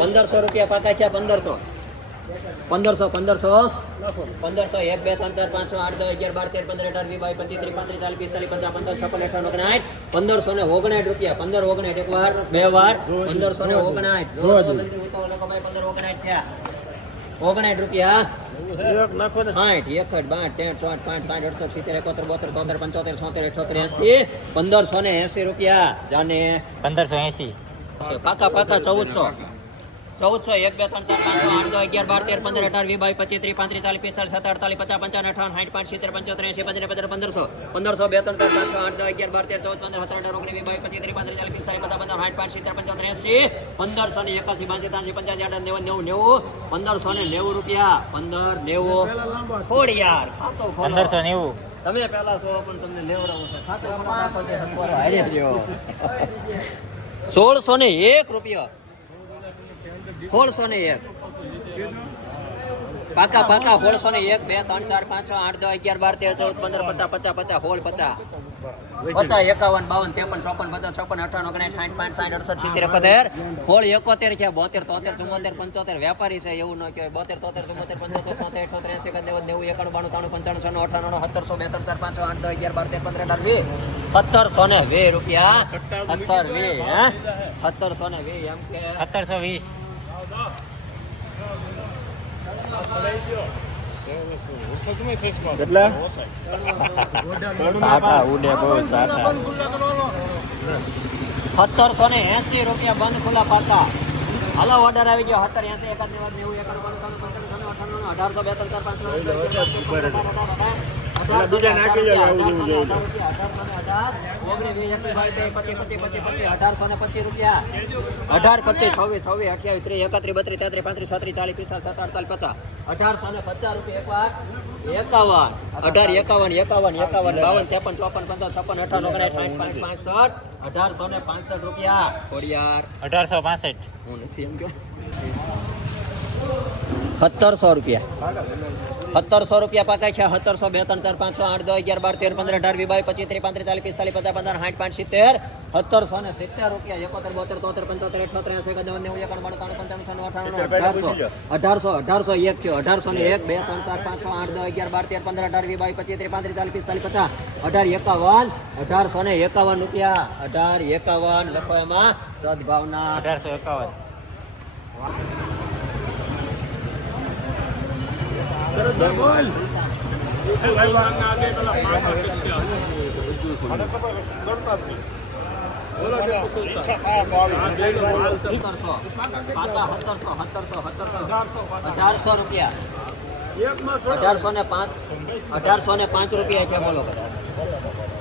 પંદરસો રૂપિયા પાકા છે પંદરસો. પંદરસો પંદરસો. પંદરસો એક બે ત્રણ ચાર પાંચ છ આઠ દસ અગિયાર બાર તેર પંદર અઢાર વીસ બાવીસ પચીસ ત્રીસ પાંત્રીસ ચાલીસ પિસ્તાલીસ પચાસ પંચાવન છપ્પન અઠાવન ઓગણાઠ પંદરસો ને ઓગણાઠ રૂપિયા. પંદર ઓગણાઠ એક વાર બે વાર. પંદરસો ને ઓગણાઠ પંદર ઓગણાઠ થયા. ઓગણાઠ રૂપિયા. સાઠ એકસઠ બાઠ ત્રેસઠ ચોસઠ પાંચ સાઠ અડસઠ સિત્તેર એકોતેર બોતેર તોતેર પંચોતેર છોતેર અઠોતેર એસી. પંદરસો ને એસી રૂપિયા. જાને. પંદરસો એસી. પાકા પાકા ચૌદસો. ચૌદસો એક બે ત્રણ ચાર પાંચ આઠ દસ અગિયાર બાર તેર પંદર અઢાર વી બાવીસ પચીસ ત્રીસ પાંત્રીસ ચાલીસ પિસ્તાલીસ સત્તર અડતાલીસ પચાસ પંચાવન અઠાવન સાઠ પાંચ સિત્તેર પંચોતેર એસી પંદર પંદર પંદરસો. પંદરસો બે ત્રણ ચાર પાંચ છ આઠ દસ અગિયાર બાર તેર ચૌદ પંદર સત્તર અઢાર ઓગણીસ વી બાવીસ પચીસ ત્રીસ પાંત્રીસ ચાલીસ પિસ્તાલીસ પચાસ પંદર સાઠ પાંચ સિત્તેર પંચોતેર એસી પંદરસો ને એકાસી બાસી ત્રાસી પંચાસી અઢાર નેવું નેવું નેવું પંદરસો ને નેવું રૂપિયા. પંદર નેવું. થોડ યાર પંદરસો નેવું. તમે પહેલા છો પણ તમને લેવડાવું છે. સોળસો ને એક રૂપિયા. સોળસો ને એક. પાકા પાકા, સોળસો ને એક, બે, ત્રણ, ચાર, પાંચ, છ, આઠ, દસ, અગિયાર, બાર, તેર, ચૌદ, પંદર, પચાસ પચાસ પચાસ સોળ પચાસ. પચાસ એકાવન બાવન ત્રેપન ચોપન પચાસ ચોપન અઠાવન ઓગણીસ સાઠ પાંચ સાઠ અડસઠ સિત્તેર એકોતેર. હોળ એકોતેર છે બોતેર તોતેર ચુમ્મોતેર પંચોતેર. વેપારી છે એવું ન કહેવાય. બોતેર તોતેર ચુમ્મોતેર પંચોતેર છોતેર અઠોતેર એસી નેવું નેવું એકાણું બાણું ત્રાણું પંચાણું છન્નું અઠાણું સત્તરસો બે ત્રણ ચાર પાંચ છ આઠ દસ અગિયાર બાર તેર પંદર અઢાર વીસ. સત્તરસો ને વીસ રૂપિયા. સત્તર વીસ હા? સત્તરસો ને વીસ એમ કે. સત્તરસો વીસ. કેટલા સાઠા ઉડે બહુ સાઠા સત્તરસો ને એસી રૂપિયા બંધ ખુલ્લા પાતા હાલો ઓર્ડર આવી ગયો સત્તર એસી એકાદ નેવું અઠાણું અઢારસો બે ત્રણ ચાર પાંચ પંદર, બીજા નાખી જાય આવું જેવું પચીસ રૂપિયા અઢાર પચીસ છવ્વીસ છવ્વીસ અઠ્યાવીસ ત્રીસ એકત્રીસ બત્રીસ તેત્રીસ પાંત્રીસ છત્રીસ ચાલીસ પિસ્તાલીસ સત્તર અડતાલીસ પચાસ અઢારસો ને પચાસ રૂપિયા એક વાર એકાવન અઢાર એકાવન એકાવન એકાવન બાવન ત્રેપન ચોપન પંદર છપ્પન અઠાવન ઓગણીસ સાઠ પાંચ પાંસઠ અઢારસો ને પાંસઠ રૂપિયા અઢારસો પાસઠ હું નથી એમ કે સત્તરસો રૂપિયા. સત્તરસો રૂપિયા પાકા છે સત્તરસો બે ત્રણ ચાર પાંચ છ આઠ દસ અગિયાર બાર તેર પંદર અઢાર વી બાવીસ પચીસ ત્રીસ પાંત્રીસ ચાલીસ પિસ્તાલીસ પચાસ પંદર સાઠ પાંચ સિત્તેર સત્તરસો ને સિત્તેર રૂપિયા એકોતેર બોતેર તોતેર પંચોતેર અઠોતેર એસી એકાવન નેવું એકાવન બાણું પંચાણું છન્નું અઠાણું અઢારસો અઢારસો અઢારસો એક થયો અઢારસો ને એક બે ત્રણ ચાર પાંચ છ આઠ દસ અગિયાર બાર તેર પંદર અઢાર વી બાવીસ પચીસ ત્રીસ પાંત્રીસ ચાલીસ પિસ્તાલીસ પચાસ અઢાર એકાવન અઢારસો ને એકાવન રૂપિયા અઢાર એકાવન લખો એમાં સદભાવના. અઢારસો એકાવન સત્તરસો પાકા સત્તરસો સત્તરસો સત્તરસો અઢારસો રૂપિયા અઢારસો ને પાંચ અઢારસો ને પાંચ રૂપિયા છે બોલો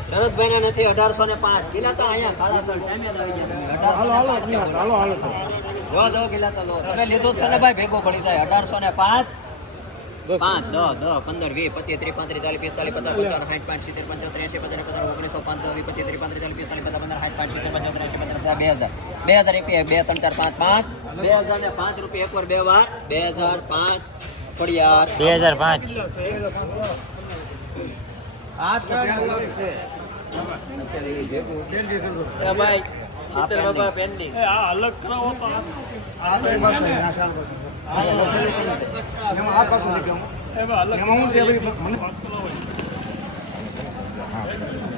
શરદભાઈ ને નથી અઢારસો ને પાંચ ગીલા તો અહીંયા તો ટાઈમે જ આવી ગયા તમે. 1800 ને પાંચ બોલો. જો જો ગીલા તો લો તમે લીધું જ છે ને ભાઈ ભેગો પડી જાય અઢારસો ને પાંચ પાંચ દસ દસ પંદર વીસ પચીસ ત્રીસ પાંત્રીસ ચાલીસ પિસ્તાલીસ પચાસ પંચાવન સાઠ પાંચ સિત્તેર પંચોતેર એસી પચાસ પચાસ ઓગણીસો પાંચ દસ વીસ પચીસ ત્રીસ પાંત્રીસ ચાલીસ પિસ્તાલીસ પચાસ પંદર સાઠ પાંચ સિત્તેર પંચોતેર એસી પચાસ પચાસ બે હજાર. બે હજાર એક બે ત્રણ ચાર પાંચ પાંચ. બે હજાર ને પાંચ રૂપિયા એક વાર બે વાર. બે હજાર પાંચ. ફળિયાર. બે હજાર પાંચ.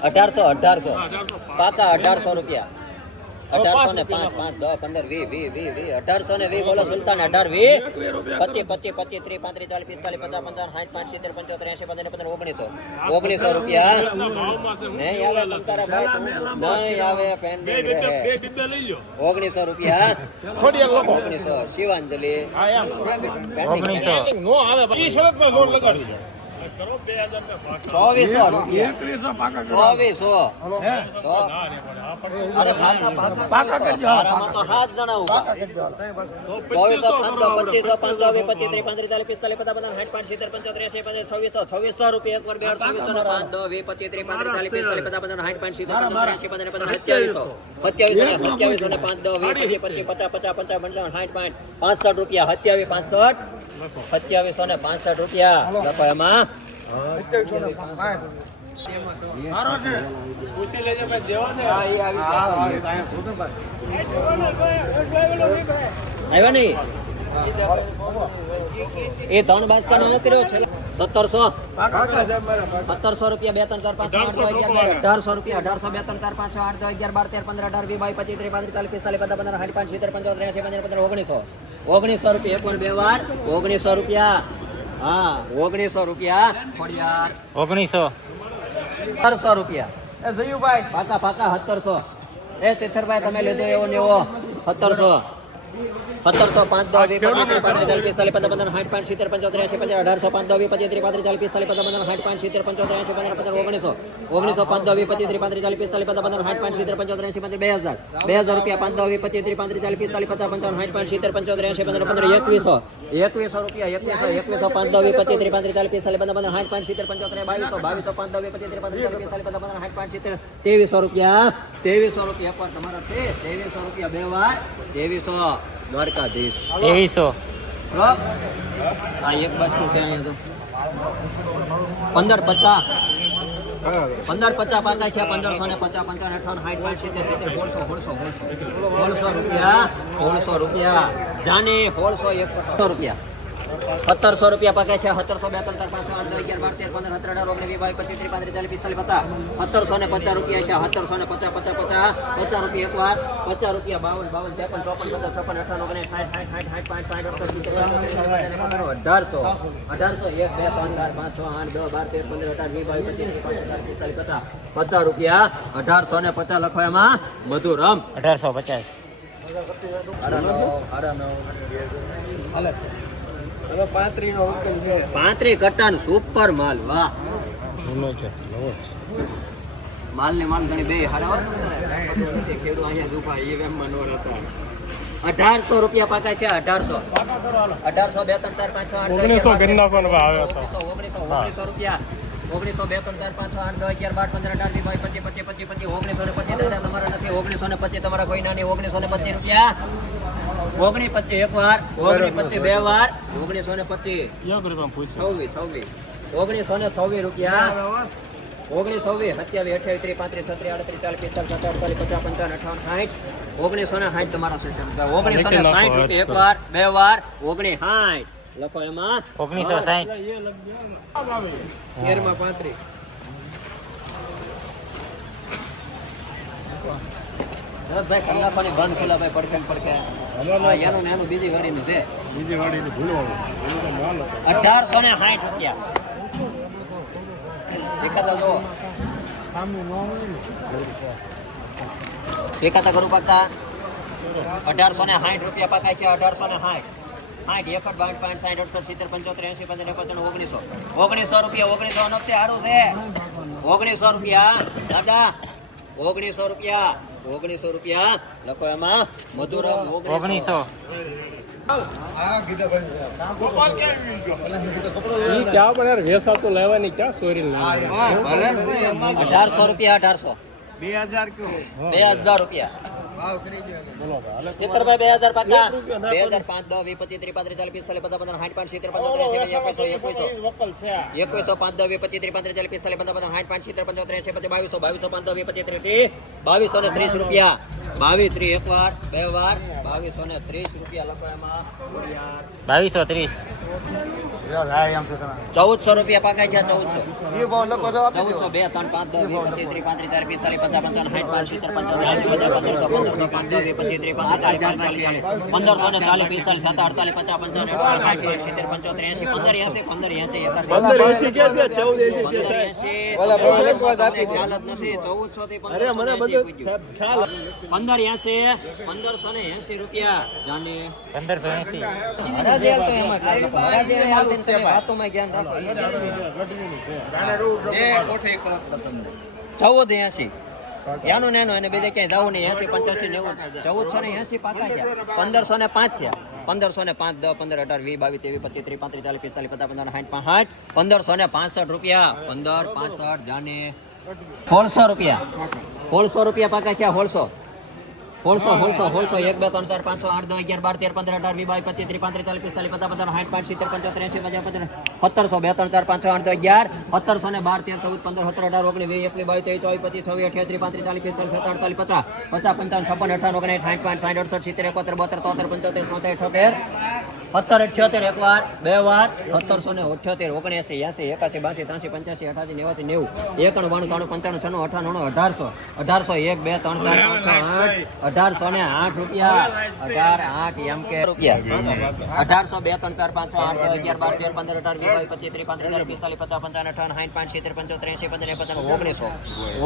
અઢારસો અઢારસો. પાકા અઢારસો રૂપિયા. અઢારસો ને પાંચ પાંચ દસ પંદર વી વી વી અઢારસો ને વી બોલો સુલતાન અઢાર વી પચીસ પચીસ પચીસ ત્રીસ પાંત્રીસ ચાલીસ પિસ્તાલીસ પચાસ પંચાવન સાઠ પાંચ સિત્તેર પંચોતેર એસી પંદર પંદર ઓગણીસો. ઓગણીસો રૂપિયા. નહીં આવે તમતારા ભાઈ નહીં આવે પેન્ડિંગ રહે. ઓગણીસો રૂપિયા. ઓગણીસો. શિવાંજલિ. ઓગણીસો. ચોવીસો ચોવીસો પાંચસો પચીસો પાંચસો વીસ પચીસ ત્રીસ પાંત્રીસ ચાલીસ પિસ્તાલીસ પચાસ પચાસ સાઠ પાંચ સિત્તેર પંચોતેર એસી પચાસ છવ્વીસો છવ્વીસો રૂપિયા એક વાર બે છવ્વીસો ને પાંચ દો વીસ પચીસ ત્રીસ પાંત્રીસ ચાલીસ પિસ્તાલીસ પચાસ પચાસ સાઠ પાંચ સિત્તેર પંચોતેર એસી પંદર પચાસ સત્યાવીસો. સત્યાવીસો ને સત્યાવીસો ને પાંચ દો વીસ પચીસ પચીસ પચાસ પચાસ પચાસ પંચાવન સાઠ પાંચ પાસઠ રૂપિયા સત્યાવીસ પાસઠ. સત્યાવીસો ને પાંસઠ રૂપિયા. એમાં. આવ્યા નહીં? એ ત્રણ બાસ્કા નો કર્યો છે? સત્તરસો? સત્તરસો રૂપિયા બે, ત્રણ, ચાર, પાંચ આઠ, દસ, અગિયાર અઢારસો રૂપિયા, અઢારસો બે, ત્રણ, ચાર, પાંચ આઠ, દસ, અગિયાર, બાર, તેર, પંદર, અઢાર, વી બાઈ પચીસ, ત્રીસ, પાંત્રીસ, ચાલીસ, પિસ્તાલીસ, પંદર પંદર, સાઠ, પાંચ, સિત્તેર, પંચોતેર એસી પંદર પંદર, ઓગણીસો. ઓગણીસો રૂપિયા, એક વાર, બે વાર. ઓગણીસો રૂપિયા. હા, ઓગણીસો રૂપિયા. ઓગણીસો. સત્તરસો રૂપિયા. એ જયુભાઈ. પાકા પાકા સત્તરસો. એ તિથરભાઈ તમે લીધો એવો ને એવો. સત્તરસો. સત્તરસો પાંચ દસ વીસ પચીસ ત્રીસ પાંત્રીસ ચાલીસ પિસ્તાલીસ પંદર પંદર સાઠ પાંચ સિત્તેર પંચોતેર એસી પંદર અઢારસો પાંચ દસ વીસ પચીસ ત્રીસ પાંત્રીસ ચાલીસ પિસ્તાલીસ પંદર પંદર સાઠ પાંચ સિત્તેર પંચોતેર એસી પંદર પંદર ઓગણીસો ઓગણીસો પાંચ દસ વીસ પચીસ ત્રીસ પાંત્રીસ ચાલીસ પિસ્તાલીસ પંદર પંદર સાઠ પાંચ સિત્તેર પંચોતેર એસી પંદર બે હજાર બે હજાર રૂપિયા પાંચ દસ વીસ પચીસ ત્રીસ પાંત્રીસ ચાલીસ પિસ્તાલીસ પચાસ પંચાવન સાઠ પાંચ સિત્તેર પંચોતેર એસી પંદર પંદર એકવીસો એકવીસો રૂપિયા એકવીસો એકવીસો પાંચ દસ વીસ પચીસ ત્રીસ પાંત્રીસ ચાલીસ પિસ્તાલીસ પંદર પંદર સાઠ પાંચ સિત્તેર પંચોતેર બાવીસો બાવીસો પાંચ દસ વીસ પચીસ ત્રીસ પાંત્રીસ ચાલીસ પિસ્તાલીસ પંદર પંદર સાઠ પાંચ સિત્તેર ત્રેવીસો રૂપિયા ત્રેવીસો રૂપિયા એક વાર તમારો છે ત્રેવીસો રૂપિયા બે વાર ત્રેવીસો દ્વારકાધીશ ત્રેવીસો? આ એક બસનું છે અહીંયા તો. પંદર પચાસ. પંદર પચાસ પાંચ છે પંદરસો ને પચાસ પંચાવન અઠાવન સાઠ પાંચ સિત્તેર સિત્તેર સોળસો સોળસો સોળસો. સોળસો રૂપિયા સોળસો રૂપિયા. જાને સોળસો એક રૂપિયા. સત્તરસો રૂપિયા પગે છે સત્તરસો બે ત્રણ ચાર પાંચ આઠ અગિયાર બાર તેર પંદર સત્તર અઢાર ઓગણીસ વીસ બાવીસ પચીસ ત્રીસ પાંત્રીસ ચાલીસ પિસ્તાલીસ પચાસ. સત્તરસો ને પચાસ રૂપિયા છે સત્તરસો ને પચાસ પચાસ પચાસ પચાસ રૂપિયા એક વાર પચાસ રૂપિયા બાવન બાવન ત્રેપન ચોપન પચાસ છપ્પન અઠાવન ઓગણીસ સાઠ સાઠ સાઠ સાઠ પાંચ પાંચ અઢારસો અઢારસો એક બે ત્રણ ચાર પાંચ છ આઠ દસ બાર તેર પંદર અઢાર વીસ બાવીસ પચીસ ચાલીસ પિસ્તાલીસ પચાસ પચાસ રૂપિયા અઢારસો ને પચાસ લખો એમાં રમ. અઢારસો પચાસ. સાડા નવ નવ પાંત્રી કટ્ટાન સુપર માલ વાહ. માલ ને માલ ઘણી બે હારા ખેડૂત અહીંયા ઝૂપા એ અઢારસો રૂપિયા પાકા છે અઢારસો. અઢારસો બે ત્રણ ચાર પાંચ છ આઠ ઓગણીસો ઓગણીસો રૂપિયા. ઓગણીસો બે ત્રણ ચાર પાંચ છ આઠ દસ અગિયાર બાર પંદર અઢાર વીસ બાવીસ પચીસ પચીસ પચીસ પચીસ ઓગણીસો ને પચીસ તમારા નથી ઓગણીસો ને પચીસ તમારા કોઈ નાની ઓગણીસો ને પચીસ રૂપિયા. ઓગણી પચીસ એક વાર ઓગણી પચીસ બે વાર ઓગણીસો ને પચીસ. છવ્વીસ છવ્વીસ. ઓગણીસો ને છવ્વીસ રૂપિયા. ઓગણીસો વીસ સત્યાવીસ અઠ્યાવીસ ત્રીસ પાંત્રીસ છત્રીસ આડત્રીસ ચાલીસ પિસ્તાલીસ સત્તર અડતાલીસ પચાસ પંચાવન અઠાવન સાઠ ઓગણીસો ને સાઠ તમારા સિસ્ટમ ઓગણીસો ને સાઠ રૂપિયા એક વાર બે વાર ઓગણીસ સાઠ લખો એમાં ઓગણીસો સાઠ તેરમાં પાંત્રીસ. ભાઈ કલાકોની બંધ ખુલ્લા ભાઈ પડખે. એનું ને એનું બીજી છે. અઢારસો ને સાઠ રૂપિયા. એકાદા જો એકાદા કરું પાકતા અઢારસો ને સાઠ રૂપિયા પકાય છે અઢારસો ને સાઠ. સાઠ એકડ બાઠ પાંચ સાઠ અડસઠ સિત્તેર પંચોતેર એસી પંદર પંચાવન ઓગણીસો. ઓગણીસો રૂપિયા ઓગણીસો છે સારું છે. ઓગણીસો રૂપિયા દાદા ઓગણીસો રૂપિયા. ઓગણીસો રૂપિયા લખો એમાં. મધુરમ ઓગણીસો. ઈ ક્યાં પણ યાર તો લેવાની ક્યાં સોરી અઢારસો રૂપિયા અઢારસો. બે હજાર રૂપિયા. ચિત્રભાઈ બે હજાર પાકા. બે હજાર પાંચ દસ વીસ પચીસ ત્રીસ પાંત્રીસ ચાલીસ પિસ્તાલીસ પચાસ પંદર સાઠ પાંચ સિત્તેર પંચોતેર એંસી એકવીસો એકવીસો એકવીસો પાંચ દસ વીસ પચીસ ત્રીસ પાંત્રીસ ચાલીસ પિસ્તાલીસ પંદર પંદર સાઠ પાંચ સિત્તેર પંચોતેર એંસી પછી બાવીસો બાવીસો પાંચ દસ વીસ પચીસ ત્રીસ ત્રીસ બાવીસો ને ત્રીસ રૂપિયા. બાવીસ ત્રીસ એક વાર બે વાર. બાવીસો ને ત્રીસ રૂપિયા લખો એમાં બાવીસો ત્રીસ ચૌદસો રૂપિયા પાકા છે ચૌદસો ચૌદસો બે ત્રણ પાંચ દસ વીસ પચીસ ત્રીસ પાંત્રીસ ચાલીસ પિસ્તાલીસ પચાસ પંચાવન સાઠ પાંચ સિત્તેર પંચાવન પંદરસો પંદરસો પાંચ દસ વીસ પચીસ ત્રીસ પાંત્રીસ ચાલીસ પંદરસો ને ચાલીસ પિસ્તાલીસ સાત અડતાલીસ પચાસ પંચાવન અઠાવન સાઠ પાંચ સિત્તેર પંચોતેર એસી પંદર એસી પંદર એસી પંદર એસી? ચૌદ એસી પંદર એંસી પંદરસો ને એંસી રૂપિયા જાને પંદરસો એસી. ચૌદ એસી. એનું ને એનું એને બીજે ક્યાંય જવું નહીં. એસી પંચ્યાસી નેવું ચૌદસો ને એસી પાકા થયા. પંદરસો ને પાંચ થયા. પંદરસો ને પાંચ દસ પંદર અઢાર વીસ બાવીસ ત્રેવીસ પચીસ ત્રીસ પાંત્રીસ ચાલીસ પિસ્તાલીસ પચાસ પંદર સાઠ પાંસઠ. પંદરસો ને પાંસઠ રૂપિયા. પંદર પાંસઠ જાને સોળસો રૂપિયા. સોળસો રૂપિયા પાકા થયા સોળસો. સોળસો હોલસો સોળસો એક બે ત્રણ ચાર પાંચ છ આઠ દસ અગિયાર બાર તેર પંદર અઢાર વીસ બાવીસ પચીસ ત્રીસ પાંત્રીસ ચાલીસ પિસ્તાલીસ પચાસ પંદર સાઠ પાંચ સિત્તેર પંચોતેર એસી પચાસ સત્તરસો બે ત્રણ ચાર, પાંચ, છ, આઠ અગિયાર, સત્તરસો ને બાર, તેર, ચૌદ, પંદર, સત્તર, અઢાર, ઓગણીસ, વીસ, એકવીસ, બાવીસ, ત્રેવીસ, ચોવીસ, પચીસ, છવ્વીસ, અઠ્યાવીસ પાંત્રીસ, ચાલીસ, પિસ્તાલીસ સત્તર અડતાલીસ, પચાસ પચાસ, પંચાવન, છપ્પન, અઠાવન, ઓગણીસ સાઠ પાંચ, સાઠ, અડસઠ, સિત્તેર, એકોતેર, બોતેર, તોતેર, પંચોતેર સોતેર અઠોતેર, સત્તર, અઠ્યોતેર, એક વાર, બે વાર, સત્તરસો ને અઠ્યોતેર, ઓગણએસી, એસી, એકાસી, બાસી ત્યાસી પંચ્યાસી, અઠાસી, નેવાસી, નેવું, એકણ, બાણું, ત્રાણું, પંચાણું છનું અઠાણું અઢારસો અઢારસો એક, બે, ત્રણ, ચાર, પાંચ આઠ, અઢારસો ને આઠ રૂપિયા, અઢાર, આઠ, એમ કે રૂપિયા. અઢારસો બે, ત્રણ, ચાર, પાંચ આઠ અગિયાર, બાર, તેર, પંદર, અઢાર બાવીસ પચીસ ત્રીસ પાંત્રીસ પિસ્તાલીસ પચાસ પંચાવન અઠાવન સાઠ પાંચ સિત્તેર પંચોતેર એસી પંદર ઓગણીસો.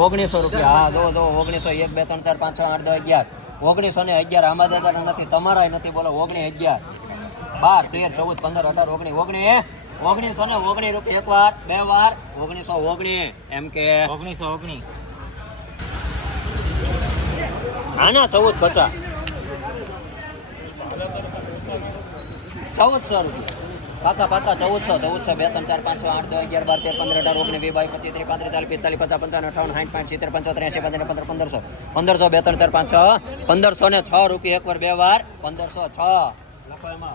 ઓગણીસો. રૂપિયા. હા દો દો ઓગણીસો એક બે ત્રણ ચાર પાંચ છ આઠ દો અગિયાર. ઓગણીસો ને અગિયાર આમાં દાદા નથી તમારા નથી બોલો ઓગણીસ અગિયાર. બાર તેર ચૌદ પંદર અઢાર ઓગણીસ ઓગણીસ ઓગણીસો ને ઓગણીસ રૂપિયા એક વાર બે વાર. ઓગણીસો ઓગણીસ એમ કે. ઓગણીસો ઓગણીસ ના ચૌદ પચાસ. ચૌદસો રૂપિયા. પાકા પાકા ચૌદસો ચૌદસો બે, ત્રણ, ચાર, પાંચ આઠ, દસ, અગિયાર, બાર, તેર, પંદર, અઢાર, ઓગણીસ, વીસ, બાવીસ, પચીસ, ત્રીસ, પાંત્રીસ, ચાલીસ, પિસ્તાલીસ, પચાસ, પંચાવન, અઠાવન, સાઠ, પાંચ, સિત્તેર, પંચોતેર એસી પંદર પંદર પંદરસો પંદરસો બે, ત્રણ, ચાર, પાંચ, છ પંદરસો ને છ રૂપિયા એક વાર બે વાર. પંદરસો છ. લખો એમાં